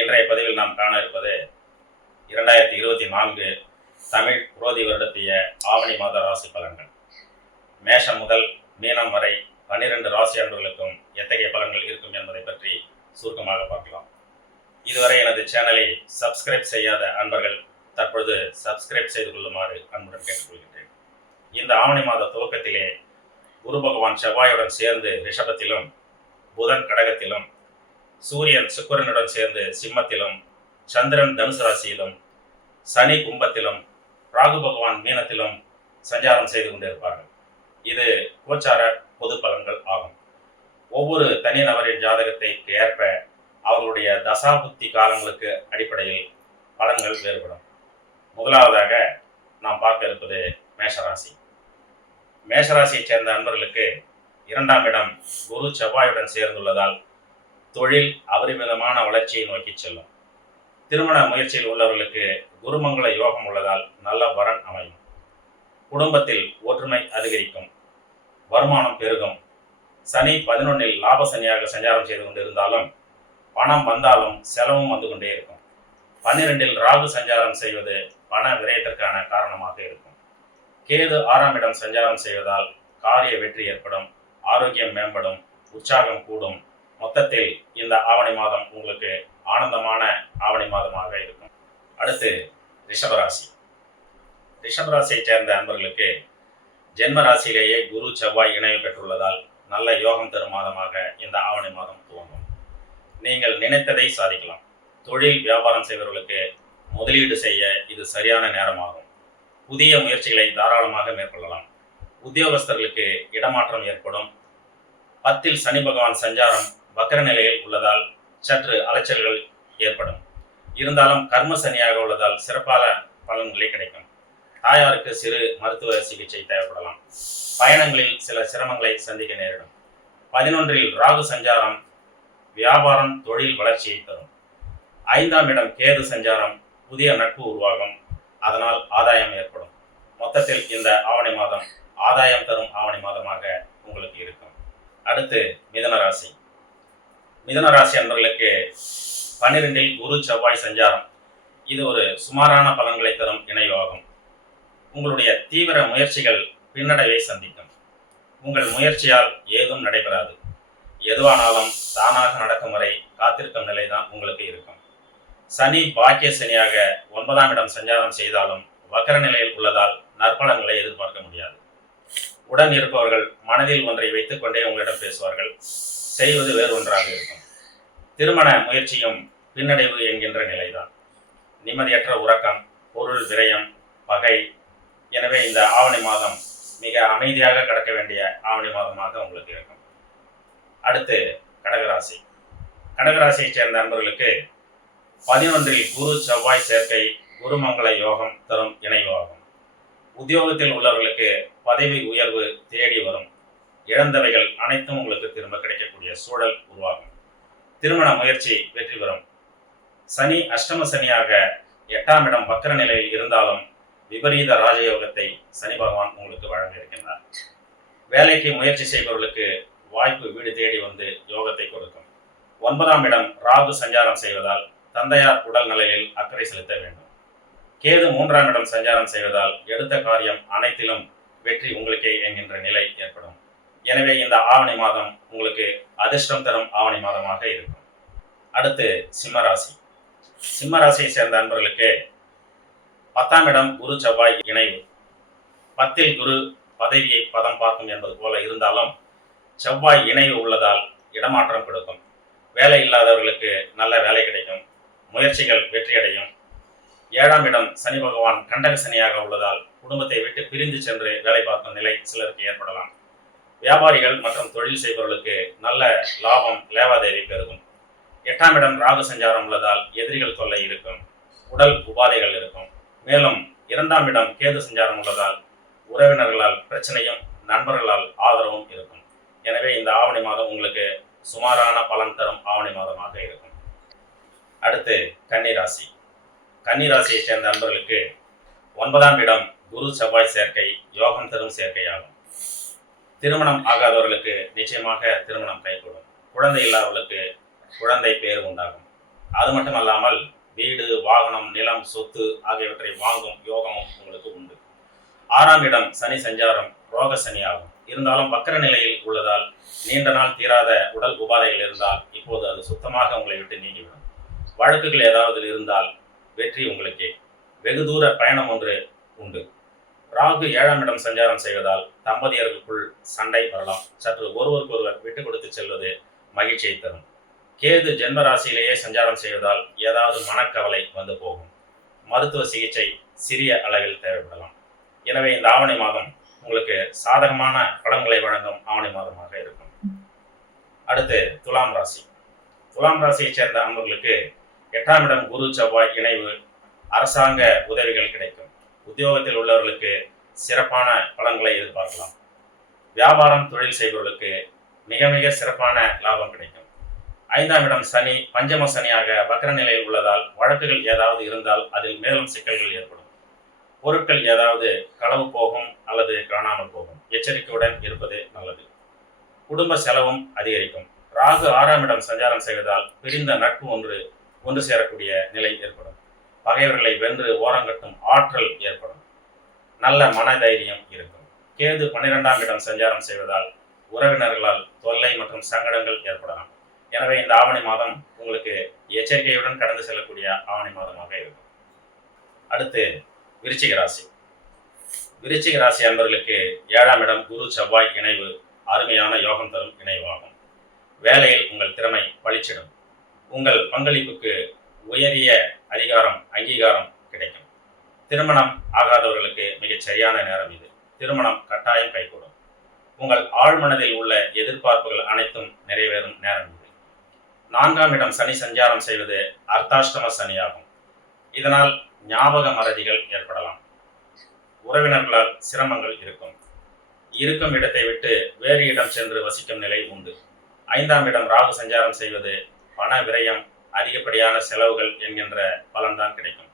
இன்றைய பதிவில் நாம் காண இருப்பது இரண்டாயிரத்தி இருபத்தி நான்கு தமிழ் புரோதி வருடத்திய ஆவணி மாத ராசி பலன்கள். மேஷம் முதல் மீனம் வரை பன்னிரண்டு ராசி அன்பர்களுக்கும் எத்தகைய பலன்கள் இருக்கும் என்பதை பற்றி சுருக்கமாக பார்க்கலாம். இதுவரை எனது சேனலை சப்ஸ்கிரைப் செய்யாத அன்பர்கள் தற்பொழுது சப்ஸ்கிரைப் செய்து கொள்ளுமாறு அன்புடன் கேட்டுக்கொள்கின்றேன். இந்த ஆவணி மாத துவக்கத்திலே குரு பகவான் செவ்வாயுடன் சேர்ந்து ரிஷபத்திலும் புதன் கடகத்திலும் சூரியன் சுக்கரனுடன் சேர்ந்து சிம்மத்திலும் சந்திரன் தனுசு ராசியிலும் சனி கும்பத்திலும் ராகு பகவான் மீனத்திலும் சஞ்சாரம் செய்து கொண்டிருப்பார்கள். இது கோச்சார பொது பலன்கள் ஆகும். ஒவ்வொரு தனிநபரின் ஜாதகத்தை ஏற்ப அவர்களுடைய தசாபுத்தி காலங்களுக்கு அடிப்படையில் பலன்கள் வேறுபடும். முதலாவதாக நாம் பார்க்க இருப்பது மேஷராசி. மேஷராசியைச் சேர்ந்த நண்பர்களுக்கு இரண்டாம் இடம் குரு செவ்வாயுடன் சேர்ந்துள்ளதால் தொழில் அபரிமிதமான வளர்ச்சியை நோக்கி செல்லும். திருமண முயற்சியில் உள்ளவர்களுக்கு குருமங்கள யோகம் உள்ளதால் நல்ல வரன் அமையும். குடும்பத்தில் ஒற்றுமை அதிகரிக்கும். வருமானம் பெருகும். சனி பதினொன்னில் லாப சனியாக சஞ்சாரம் செய்து கொண்டிருந்தாலும் பணம் வந்தாலும் செலவும் வந்து கொண்டே இருக்கும். பன்னிரெண்டில் ராகு சஞ்சாரம் செய்வது பண விரயத்திற்கான காரணமாக இருக்கும். கேது ஆறாம் இடம் சஞ்சாரம் செய்வதால் காரிய வெற்றி ஏற்படும் ஆரோக்கியம் மேம்படும் உற்சாகம் கூடும் மொத்தத்தில் இந்த ஆவணி மாதம் உங்களுக்கு ஆனந்தமான ஆவணி மாதமாக இருக்கும். அடுத்து ரிஷபராசி. ரிஷபராசியைச் சேர்ந்த அன்பர்களுக்கு ஜென்ம ராசியிலேயே குரு செவ்வாய் இணைவு பெற்றுள்ளதால் நல்ல யோகம் தரும் மாதமாக இந்த ஆவணி மாதம் துவங்கும். நீங்கள் நினைத்ததை சாதிக்கலாம். தொழில் வியாபாரம் செய்பவர்களுக்கு முதலீடு செய்ய இது சரியான நேரமாகும். புதிய முயற்சிகளை தாராளமாக மேற்கொள்ளலாம். உத்தியோகஸ்தர்களுக்கு இடமாற்றம் ஏற்படும். பத்தில் சனி பகவான் சஞ்சாரம் வக்கர நிலையில் உள்ளதால் சற்று அலைச்சல்கள் ஏற்படும். இருந்தாலும் கர்ம சனியாக உள்ளதால் சிறப்பான பலன்களே கிடைக்கும். தாயாருக்கு சிறு மருத்துவ சிகிச்சை தேவைப்படலாம். பயணங்களில் சில சிரமங்களை சந்திக்க நேரிடும். பதினொன்றில் ராகு சஞ்சாரம் வியாபாரம் தொழில் வளர்ச்சியை தரும். ஐந்தாம் இடம் கேது சஞ்சாரம் புதிய நட்பு உருவாகும். அதனால் ஆதாயம் ஏற்படும். மொத்தத்தில் இந்த ஆவணி மாதம் ஆதாயம் தரும் ஆவணி மாதமாக உங்களுக்கு இருக்கும். அடுத்து மிதன ராசி மிதன ராசி அன்பர்களுக்கு பன்னிரெண்டில் குரு செவ்வாய் சஞ்சாரம். இது ஒரு சுமாரான பலன்களை தரும் இணைவாகும். உங்களுடைய தீவிர முயற்சிகள் பின்னடைவை சந்திக்கும். உங்கள் முயற்சியால் ஏதும் நடைபெறாது. எதுவானாலும் தானாக நடக்கும் வரை காத்திருக்கும் நிலைதான் உங்களுக்கு இருக்கும். சனி பாக்கிய சனியாக ஒன்பதாம் இடம் சஞ்சாரம் செய்தாலும் வக்கர நிலையில் உள்ளதால் நற்பலன்களை எதிர்பார்க்க முடியாது. உடன் இருப்பவர்கள் மனதில் ஒன்றை வைத்துக்கொண்டே உங்களிடம் பேசுவார்கள். செய்வது வேறு ஒன்றாக இருக்கும். திருமண முயற்சியும் பின்னடைவு என்கின்ற நிலைதான். நிம்மதியற்ற உறக்கம் பொருள் விரயம் பகை எனவே இந்த ஆவணி மாதம் மிக அமைதியாக கடக்க வேண்டிய ஆவணி மாதமாக உங்களுக்கு இருக்கும். அடுத்து கடகராசி. கடகராசியைச் சேர்ந்த நண்பர்களுக்கு பதினொன்றில் குரு செவ்வாய் சேர்க்கை குருமங்கள யோகம் தரும் இணைவாகும் உத்தியோகத்தில் உள்ளவர்களுக்கு பதவி உயர்வு தேடி வரும். இழந்தவைகள் அனைத்தும் உங்களுக்கு திரும்ப கிடைக்கக்கூடிய சூழல் உருவாகும். திருமண முயற்சி வெற்றி பெறும். சனி அஷ்டம சனியாக எட்டாம் இடம் வக்கர நிலையில் இருந்தாலும் விபரீத ராஜயோகத்தை சனி பகவான் உங்களுக்கு வழங்க இருக்கின்றார். வேலைக்கு முயற்சி செய்பவர்களுக்கு வாய்ப்பு வீடு தேடி வந்து யோகத்தை கொடுக்கும். ஒன்பதாம் இடம் ராகு சஞ்சாரம் செய்வதால் தந்தையார் உடல் நிலையில் அக்கறை செலுத்த வேண்டும். கேது மூன்றாம் இடம் சஞ்சாரம் செய்வதால் எடுத்த காரியம் அனைத்திலும் வெற்றி உங்களுக்கே என்கின்ற நிலை ஏற்படும். எனவே இந்த ஆவணி மாதம் உங்களுக்கு அதிர்ஷ்டம் தரும் ஆவணி மாதமாக இருக்கும். அடுத்து சிம்மராசி. சிம்மராசியை சேர்ந்த அன்பர்களுக்கு பத்தாம் இடம் குரு செவ்வாய் இணைவு. பத்தில் குரு பதவியை பதம் பார்க்கும் என்பது போல இருந்தாலும் செவ்வாய் இணைவு உள்ளதால் இடமாற்றம் கொடுக்கும். வேலை இல்லாதவர்களுக்கு நல்ல வேலை கிடைக்கும். முயற்சிகள் வெற்றியடையும். ஏழாம் இடம் சனி பகவான் கண்டக சனியாக உள்ளதால் குடும்பத்தை விட்டு பிரிந்து சென்று வேலை பார்க்கும் நிலை சிலருக்கு ஏற்படலாம். வியாபாரிகள் மற்றும் தொழில் செய்பவர்களுக்கு நல்ல லாபம் லேவாதேவி பெருகும். எட்டாம் இடம் ராகு சஞ்சாரம் உள்ளதால் எதிரிகள் தொல்லை இருக்கும் உடல் உபாதைகள் இருக்கும். மேலும் இரண்டாம் இடம் கேது சஞ்சாரம் உள்ளதால் உறவினர்களால் பிரச்சனையும் நண்பர்களால் ஆதரவும் இருக்கும். எனவே இந்த ஆவணி மாதம் உங்களுக்கு சுமாரான பலன் தரும் ஆவணி மாதமாக இருக்கும். அடுத்து கன்னிராசி. கன்னிராசியை சேர்ந்த நண்பர்களுக்கு ஒன்பதாம் இடம் குரு செவ்வாய் சேர்க்கை யோகம் தரும் சேர்க்கையாகும். திருமணம் ஆகாதவர்களுக்கு நிச்சயமாக திருமணம் கைகூடும். குழந்தை இல்லாதவர்களுக்கு குழந்தை பேர் உண்டாகும். அது மட்டும் அல்லாமல் வீடு வாகனம் நிலம் சொத்து ஆகியவற்றை வாங்கும் யோகமும் உங்களுக்கு உண்டு. ஆறாம் இடம் சனி சஞ்சாரம் ரோக சனி ஆகும். இருந்தாலும் வக்கர நிலையில் உள்ளதால் நீண்ட நாள் தீராத உடல் உபாதைகள் இருந்தால் இப்போது அது சுத்தமாக உங்களை விட்டு நீங்கிவிடும். வழக்குகள் ஏதாவது இருந்தால் வெற்றி உங்களுக்கே. வெகு தூர பயணம் ஒன்று உண்டு. ராகு ஏழாம் இடம் சஞ்சாரம் செய்வதால் தம்பதியர்களுக்குள் சண்டை வரலாம். சற்று ஒருவருக்கொருவர் விட்டு கொடுத்து செல்வது மகிழ்ச்சியை தரும். கேது ஜென்ம ராசியிலேயே சஞ்சாரம் செய்வதால் ஏதாவது மனக்கவலை வந்து போகும். மருத்துவ சிகிச்சை சிறிய அளவில் தேவைப்படலாம். எனவே இந்த ஆவணி மாதம் உங்களுக்கு சாதகமான பலன்களை வழங்கும் ஆவணி மாதமாக இருக்கும். அடுத்து துலாம் ராசி. துலாம் ராசியைச் சேர்ந்த அன்பர்களுக்கு எட்டாம் இடம் குரு செவ்வாய் இணைவு அரசாங்க உதவிகள் கிடைக்கும். உத்தியோகத்தில் உள்ளவர்களுக்கு சிறப்பான பலன்களை எதிர்பார்க்கலாம். வியாபாரம் தொழில் செய்பவர்களுக்கு மிக மிக சிறப்பான லாபம் கிடைக்கும். ஐந்தாம் இடம் சனி. பஞ்சம சனியாக வக்கர நிலையில் உள்ளதால் வழக்குகள் ஏதாவது இருந்தால் அதில் மேலும் சிக்கல்கள் ஏற்படும். பொருட்கள் ஏதாவது களவு போகும் அல்லது காணாமல் போகும். எச்சரிக்கையுடன் இருப்பது நல்லது. குடும்ப செலவும் அதிகரிக்கும். ராகு ஆறாம் இடம் சஞ்சாரம் செய்வதால் பிரிந்த நட்பு ஒன்று ஒன்று சேரக்கூடிய நிலை ஏற்படும். பகைவர்களை வென்று ஓரங்கட்டும் ஆற்றல் ஏற்படும். நல்ல மனதைரியம் இருக்கும். கேது பன்னிரெண்டாம் இடம் சஞ்சாரம் செய்வதால் உறவினர்களால் தொல்லை மற்றும் சங்கடங்கள் ஏற்படலாம். எனவே இந்த ஆவணி மாதம் உங்களுக்கு எச்சரிக்கையுடன் கடந்து செல்லக்கூடிய ஆவணி மாதமாக இருக்கும். அடுத்து விருச்சிக ராசி. விருச்சிக ராசி அன்பர்களுக்கு ஏழாம் இடம் குரு செவ்வாய் இணைவு அருமையான யோகம் தரும் இணைவாகும். வேலையில் உங்கள் திறமை பளிச்சிடும் உங்கள் பங்களிப்புக்கு உயரிய அதிகாரம் அங்கீகாரம் கிடைக்கும். திருமணம் ஆகாதவர்களுக்கு மிகச் சரியான நேரம் இது. திருமணம் கட்டாயம் கைகூடும். உங்கள் ஆழ்மனதில் உள்ள எதிர்பார்ப்புகள் அனைத்தும் நிறைவேறும் நேரம் இது. நான்காம் இடம் சனி சஞ்சாரம் செய்வது அர்த்தாஷ்டம சனியாகும். இதனால் ஞாபக மறதிகள் ஏற்படலாம். உறவினர்களால் சிரமங்கள் இருக்கும். இருக்கும் இடத்தை விட்டு வேறு இடம் சென்று வசிக்கும் நிலை உண்டு. ஐந்தாம் இடம் ராகு சஞ்சாரம் செய்வது பண விரயம் அதிகப்படியான செலவுகள் என்கின்ற பலன்தான் கிடைக்கும்.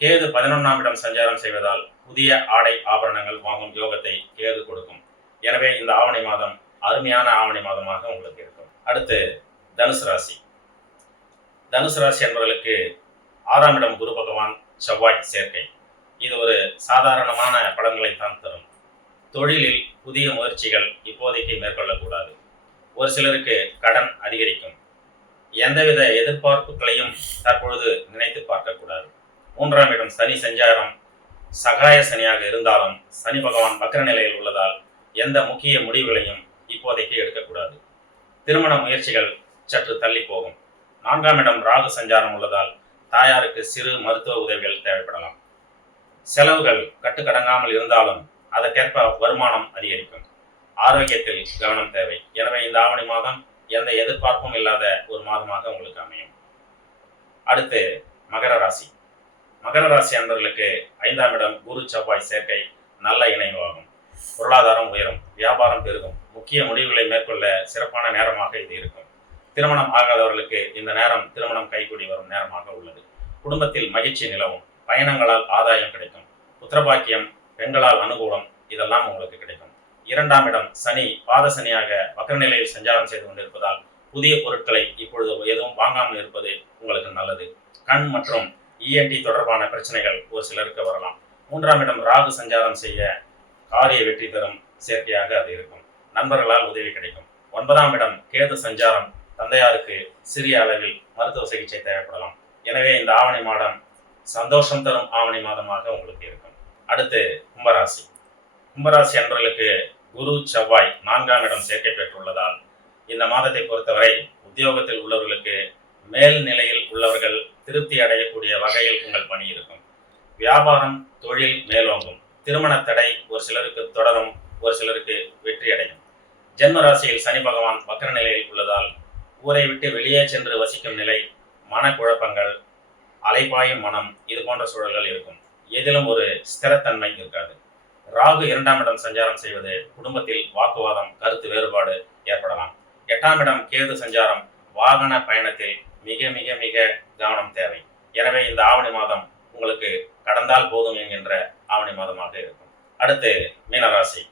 கேது பதினொன்றாம் இடம் சஞ்சாரம் செய்வதால் புதிய ஆடை ஆபரணங்கள் வாங்கும் யோகத்தை கேது கொடுக்கும். எனவே இந்த ஆவணி மாதம் அருமையான ஆவணி மாதமாக உங்களுக்கு இருக்கும். அடுத்து தனுசு ராசி. தனுசு ராசி என்பவர்களுக்கு ஆறாம் இடம் குரு பகவான் செவ்வாய் சேர்க்கை. இது ஒரு சாதாரணமான பலன்களை தான் தரும். தொழிலில் புதிய முயற்சிகள் இப்போதைக்கு மேற்கொள்ளக்கூடாது. ஒரு சிலருக்கு கடன் அதிகரிக்கும். எந்தவித எதிர்பார்ப்புகளையும் தற்பொழுது நினைத்து பார்க்கக்கூடாது. மூன்றாம் இடம் சனி சஞ்சாரம். சகாய சனியாக இருந்தாலும் சனி பகவான் வக்கர நிலையில் உள்ளதால் எந்த முக்கிய முடிவுகளையும் இப்போதைக்கு எடுக்கக்கூடாது. திருமண முயற்சிகள் சற்று தள்ளி போகும். நான்காம் இடம் ராகு சஞ்சாரம் உள்ளதால் தாயாருக்கு சிறு மருத்துவ உதவிகள் தேவைப்படலாம். செலவுகள் கட்டுக்கடங்காமல் இருந்தாலும் அதற்கேற்ப வருமானம் அதிகரிக்கும். ஆரோக்கியத்தில் கவனம் தேவை. எனவே இந்த ஆவணி மாதம் எந்த எதிர்பார்ப்பும் இல்லாத ஒரு மாதமாக உங்களுக்கு அமையும். அடுத்து மகர ராசி. மகர ராசி அன்பர்களுக்கு ஐந்தாம் இடம் குரு செவ்வாய் சேர்க்கை நல்ல இணைவாகும். பொருளாதாரம் உயரும் வியாபாரம் பெருகும். முக்கிய முடிவுகளை மேற்கொள்ள சிறப்பான நேரமாக இது இருக்கும். திருமணம் ஆகாதவர்களுக்கு இந்த நேரம் திருமணம் கைகூடி வரும் நேரமாக உள்ளது. குடும்பத்தில் மகிழ்ச்சி நிலவும் பயணங்களால் ஆதாயம் கிடைக்கும். புத்திரபாக்கியம் பெண்களால் அனுகூலம் இதெல்லாம் உங்களுக்கு கிடைக்கும். இரண்டாம் இடம் சனி பாத சனியாக வக்கர நிலையில் சஞ்சாரம் செய்து கொண்டிருப்பதால் புதிய பொருட்களை இப்பொழுது எதுவும் வாங்காமல் இருப்பது உங்களுக்கு நல்லது. கண் மற்றும் இஎன்டி தொடர்பான பிரச்சனைகள் ஒரு சிலருக்கு வரலாம். மூன்றாம் இடம் ராகு சஞ்சாரம் செய்ய காரிய வெற்றி தரும் சேர்க்கையாக அது இருக்கும். நண்பர்களால் உதவி கிடைக்கும். ஒன்பதாம் இடம் கேது சஞ்சாரம். தந்தையாருக்கு சிறிய அளவில் மருத்துவ சிகிச்சை தேவைப்படலாம். எனவே இந்த ஆவணி மாதம் சந்தோஷம் தரும் ஆவணி மாதமாக உங்களுக்கு இருக்கும். அடுத்து கும்பராசி. கும்பராசி அன்பர்களுக்கு குரு செவ்வாய் நான்காம் இடம் சேர்க்கை பெற்றுள்ளதால் இந்த மாதத்தை பொறுத்தவரை உத்தியோகத்தில் உள்ளவர்களுக்கு மேல் நிலையில் உள்ளவர்கள் திருப்தி அடையக்கூடிய வகையில் உங்கள் பணி இருக்கும். வியாபாரம் தொழில் மேலோங்கும். திருமண தடை ஒரு சிலருக்கு தொடரும் ஒரு சிலருக்கு வெற்றி அடையும். ஜென்ம ராசியில் சனி பகவான் வக்கர நிலையில் உள்ளதால் ஊரை விட்டு வெளியே சென்று வசிக்கும் நிலை மனக்குழப்பங்கள் அலைபாயும் மனம் இது போன்ற சூழல்கள் இருக்கும். எதிலும் ஒரு ஸ்திரத்தன்மை இருக்காது. ராகு இரண்டாம் இடம் சஞ்சாரம் செய்வது குடும்பத்தில் வாக்குவாதம் கருத்து வேறுபாடு ஏற்படலாம். எட்டாம் இடம் கேது சஞ்சாரம் வாகன பயணத்தில் மிக மிக மிக கவனம் தேவை. எனவே இந்த ஆவணி மாதம் உங்களுக்கு கடந்தால் போதும் என்கின்ற ஆவணி மாதமாக இருக்கும். அடுத்து மீனராசி.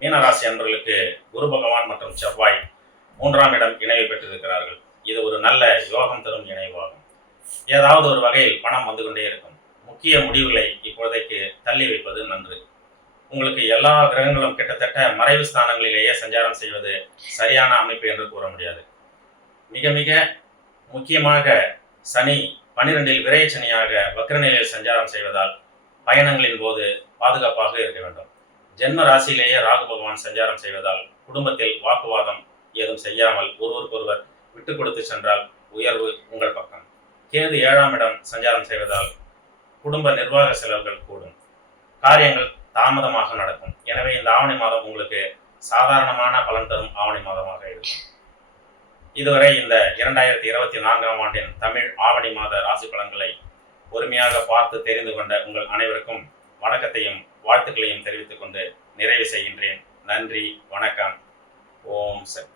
மீனராசி அன்பர்களுக்கு குரு பகவான் மற்றும் செவ்வாய் மூன்றாம் இடம் இணைவு பெற்றிருக்கிறார்கள். இது ஒரு நல்ல யோகம் தரும் இணைவாகும். ஏதாவது ஒரு வகையில் பணம் வந்து கொண்டே இருக்கும். முக்கிய முடிவுகளை இப்போதைக்கு தள்ளி வைப்பது நன்று. உங்களுக்கு எல்லா கிரகங்களும் கிட்டத்தட்ட மறைவு ஸ்தானங்களிலேயே சஞ்சாரம் செய்வது சரியான அமைப்பு என்று கூற முடியாது. மிக மிக முக்கியமாக சனி பனிரெண்டில் விரை சனியாக வக்ரநிலையில் சஞ்சாரம் செய்வதால் பயணங்களின் போது பாதுகாப்பாக இருக்க வேண்டும். ஜென்ம ராசியிலேயே ராகு பகவான் சஞ்சாரம் செய்வதால் குடும்பத்தில் வாக்குவாதம் ஏதும் செய்யாமல் ஒருவருக்கொருவர் விட்டு கொடுத்து சென்றால் உயர்வு உங்கள் பக்கம். கேது ஏழாம் இடம் சஞ்சாரம் செய்வதால் குடும்ப நிர்வாக செலவுகள் கூடும். காரியங்கள் தாமதமாக நடக்கும். எனவே இந்த ஆவணி மாதம் உங்களுக்கு சாதாரணமான பலன் தரும் ஆவணி மாதமாக இருக்கும். இதுவரை இந்த இரண்டாயிரத்தி இருபத்தி நான்காம் ஆண்டின் தமிழ் ஆவணி மாத ராசி பலன்களை பொறுமையாக பார்த்து தெரிந்து கொண்ட உங்கள் அனைவருக்கும் வணக்கத்தையும் வாழ்த்துக்களையும் தெரிவித்துக் கொண்டு நிறைவு செய்கின்றேன். நன்றி வணக்கம். ஓம் சக்தி.